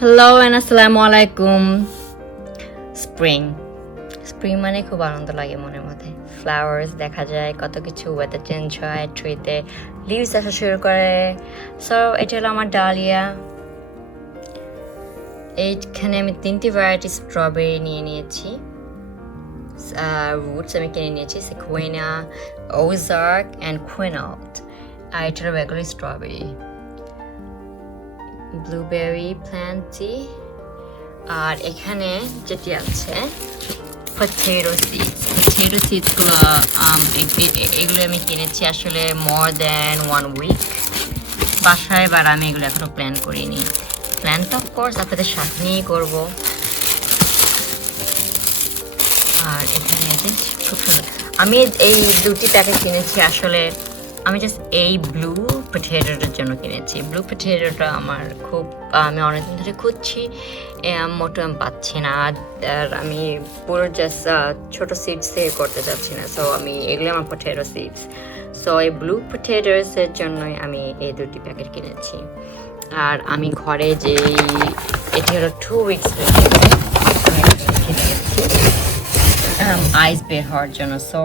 Hello and আসসালামু আলাইকুম। Spring মানে খুব আনন্দ লাগে মনের মধ্যে। ফ্লাওয়ার্স দেখা যায়, কত কিছু, ওয়েদার চেঞ্জ হয়, ট্রিতে লিভস আসা শুরু করে। সো এটা হলো আমার ডালিয়া। এইখানে আমি 3টি ভ্যারাইটি স্ট্রবেরি নিয়ে নিয়েছি। রুটস আমি কিনে নিয়েছি সিকুইনা, ওজার্ক অ্যান্ড কুইনাল্ট। আর এটা হলো রেগুলার স্ট্রবেরি। ব্লুবেরি প্ল্যান্টটি। আর এখানে যেটি আছে পটেটো সিডসগুলো এগুলো আমি কিনেছি আসলে মোর দ্যান 1 উইক বাসায়, বাট আমি এগুলো এখনো প্ল্যান করিনি। প্ল্যান তো অফকোর্স আপনাদের সাথে নিয়েই করবো। আর এখানে যে খুব সুন্দর, আমি এই 2টি প্যাকেট কিনেছি আসলে আমি জাস্ট এই ব্লু পটেটোটার জন্য কিনেছি। ব্লু পটেটোটা আমার খুব, আমি অনেকদিন ধরে খুঁজছি, মোটো আমি পাচ্ছি না। আর আমি পুরো জাস্ট ছোটো সিডস থেকে করতে চাচ্ছি না। সো আমি এগুলো আমার পটেটো সিডস। সো এই ব্লু পটেটোসের জন্যই আমি এই 2টি প্যাকেট কিনেছি। আর আমি ঘরে এটি হলো 2 উইকস আইস বের হওয়ার জন্য। সো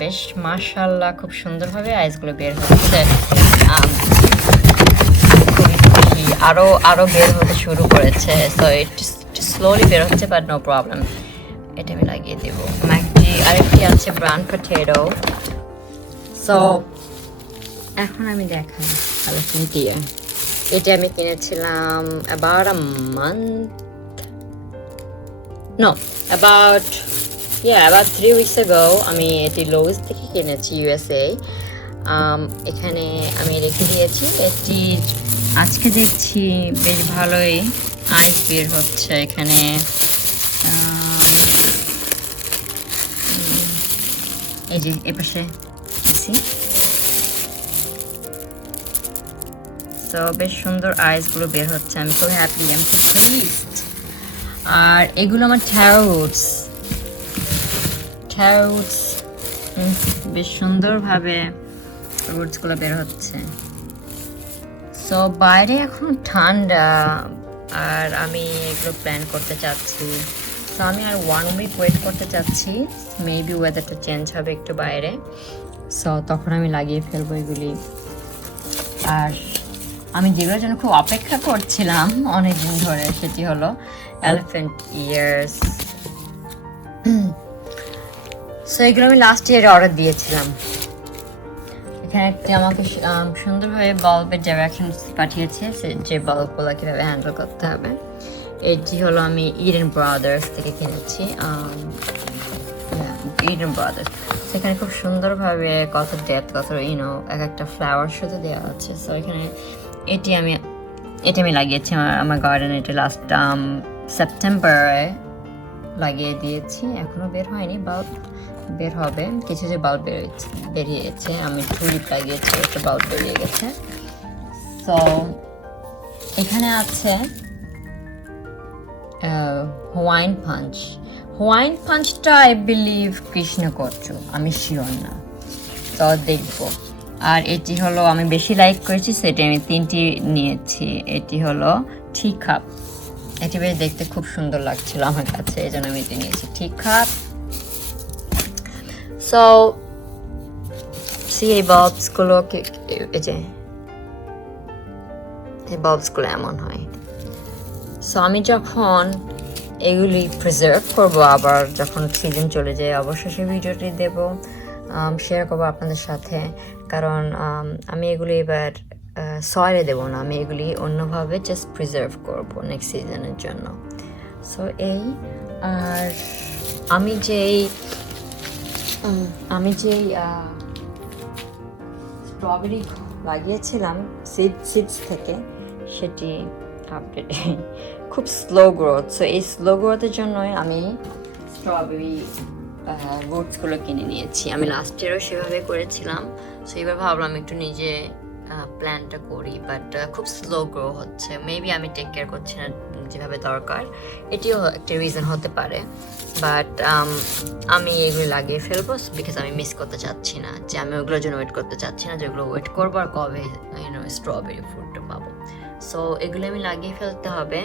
বেশ মাশাআল্লাহ খুব সুন্দরভাবে আইসগুলো বের হচ্ছে। খুবই খুশি, আরো বের হতে শুরু করেছে। সো স্লোলি বের হচ্ছে, বাট নো প্রবলেম। এটা আমি লাগিয়ে দেবো। আরেকটি আছে ব্রাউন পটেটো। সো এখন আমি দেখাই এটা আমি কিনেছিলাম about a month, no, about 3 weeks ago। আমি এটি লোজ থেকে কিনেছি, USA। এখানে আমি রেখে দিয়েছি। এটি আজকে দেখছি বেশ ভালোই আইস বের হচ্ছে এখানে। এই যে এপাশে দিছি। সো বেশ সুন্দর আইসগুলো বের হচ্ছে। আমি খুব হ্যাপি, আমি খুব প্লিজড। আর এগুলো আমার ট্যারোটস বেশ সুন্দরভাবে রুটসগুলো বের হচ্ছে। সো বাইরে এখন ঠান্ডা, আর আমি এগুলো প্ল্যান করতে চাচ্ছি। সো আমি আর 1 উইক ওয়েট করতে চাচ্ছি। মেবি ওয়েদারটা চেঞ্জ হবে একটু বাইরে। সো তখন আমি লাগিয়ে ফেলবো এগুলি। আর আমি যেগুলোর জন্য খুব অপেক্ষা করছিলাম অনেকদিন ধরে, সেটি হলো এলিফ্যান্ট ইয়ার্স। সো এগুলো আমি লাস্ট ইয়ারে অর্ডার দিয়েছিলাম। এখানে একটি আমাকে সুন্দরভাবে বাল্বের ডাইরেকশন পাঠিয়েছে, যে বাল্বগুলো কীভাবে হ্যান্ডেল করতে হবে। এটি হলো আমি ইডেন ব্রাদার্স থেকে কিনেছি। ইডেন ব্রাদার্স সেখানে খুব সুন্দরভাবে কত ডেপথ, কত এক একটা ফ্লাওয়ার শুধু দেওয়া আছে। সো এখানে এটি আমি লাগিয়েছি আমার গার্ডেনে। এটা লাস্ট সেপ্টেম্বরে লাগিয়ে দিয়েছি। এখনও বের হয়নি, বাল্ব বের হবে। কিছু যে বাল্ব বেরিয়েছে, আমি টুলিপ লাগিয়েছি, একটা বাল্ব বেরিয়ে গেছে। সো এখানে আছে হোয়াইন পাঞ্চটা আই বিলিভ কৃষ্ণকচু, আমি শিওর না, তো দেখবো। আর এটি হলো আমি বেশি লাইক করেছি, সেটা আমি 3টি নিয়েছি। এটি হলো টি কাপ। এটি বেশ দেখতে খুব সুন্দর লাগছিল আমার কাছে, এই জন্য আমি এটি নিয়েছি, টি কাপ। সো এই বাল্বসগুলো, এই বাল্বসগুলো এমন হয়। সো আমি যখন এগুলি প্রিজার্ভ করবো, আবার যখন সিজন চলে যায়, অবশ্যই সেই ভিডিওটি দেবো, শেয়ার করবো আপনাদের সাথে। কারণ আমি এগুলি এবার সয়েলে দেবো না, আমি এগুলি অন্যভাবে জাস্ট প্রিজার্ভ করবো নেক্সট সিজনের জন্য। সো এই, আর আমি যেই স্ট্রবেরি লাগিয়েছিলাম সিডস থেকে, সেটি আপডেট খুব স্লো গ্রোথ। সো এই স্লো গ্রোথের জন্যই আমি স্ট্রবেরি রুটসগুলো কিনে নিয়েছি। আমি লাস্ট ইয়ারও সেভাবে করেছিলাম। সো এবার ভাবলাম একটু নিজে প্ল্যানটা করি, বাট খুব স্লো গ্রো হচ্ছে। মেবি আমি টেক কেয়ার করছি না যেভাবে দরকার, এটিও একটা রিজন হতে পারে। বাট আমি এগুলো লাগিয়ে ফেলবো বিকজ আমি মিস করতে চাচ্ছি না, যে আমি ওগুলোর জন্য ওয়েট করতে চাচ্ছি না, যেগুলো ওয়েট করবো আর কবে স্ট্রবেরি ফ্রুটটা পাবো। সো এগুলো আমি লাগিয়ে ফেলতে হবে।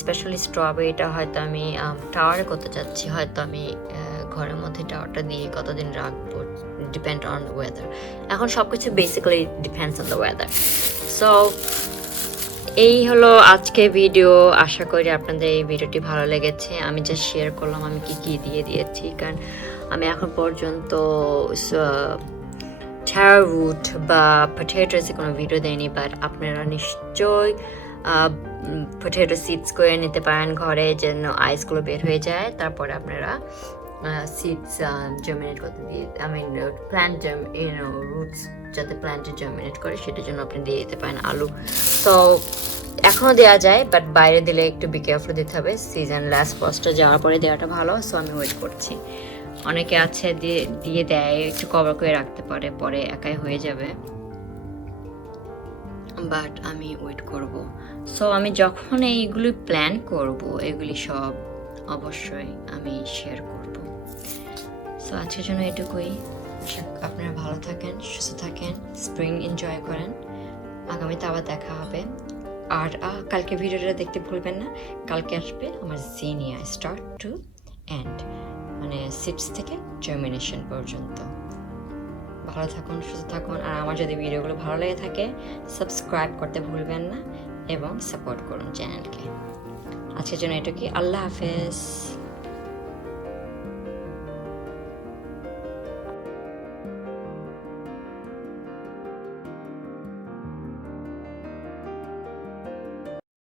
স্পেশালি স্ট্রবেরিটা হয়তো আমি টাওয়ারে করতে চাচ্ছি, হয়তো আমি ঘরের মধ্যে টাওয়ারটা দিয়ে কতদিন রাখবো, ডিপেন্ড অন দ্য ওয়েদার। এখন সব কিছু basically depends on the weather. So এই হলো আজকে ভিডিও। আশা করি আপনাদের এই ভিডিওটি ভালো লেগেছে। আমি জাস্ট শেয়ার করলাম আমি কি কি দিয়ে দিয়েছি, কারণ আমি এখন পর্যন্ত ট্যারোট বা পটেটোসে কোনো ভিডিও দেয়নি। বাট আপনারা নিশ্চয়ই পটেটো সিডস করে নিতে পারেন ঘরে, যেন আইসগুলো বের হয়ে যায়। তারপরে আপনারা সিডস জার্মিনেট করতে দিয়ে, প্ল্যান্ট রুটস যাতে প্ল্যান্টে জার্মিনেট করে সেটার জন্য আপনি দিয়ে দিতে পারেন আলু। তো এখনও দেওয়া যায়, বাট বাইরে দিলে একটু বি কেয়ারফুল দিতে হবে। সিজন লাস্ট ফার্স্টে যাওয়ার পরে দেওয়াটা ভালো। সো আমি ওয়েট করছি। অনেকে আছে দিয়ে দেয়, একটু কভার করে রাখতে পারে, পরে একাই হয়ে যাবে, বাট আমি ওয়েট করব। সো আমি যখন এইগুলি প্ল্যান করব, এগুলি সব অবশ্যই আমি শেয়ার করব। সো আজকের জন্য এটুকুই। আপনারা ভালো থাকেন, সুস্থ থাকেন, স্প্রিং এনজয় করেন। আগামীতে আবার দেখা হবে। আর কালকে ভিডিওটা দেখতে ভুলবেন না। কালকে আসবে আমার জিনিয়া স্টার্ট টু এন্ড, মানে সিডস থেকে জার্মিনেশন পর্যন্ত। ভালো থাকুন, সুস্থ থাকুন। আর আমার যদি ভিডিওগুলো ভালো লেগে থাকে, সাবস্ক্রাইব করতে ভুলবেন না এবং সাপোর্ট করুন চ্যানেলকে। আজকের জন্য এটুকুই। আল্লাহ হাফেজ।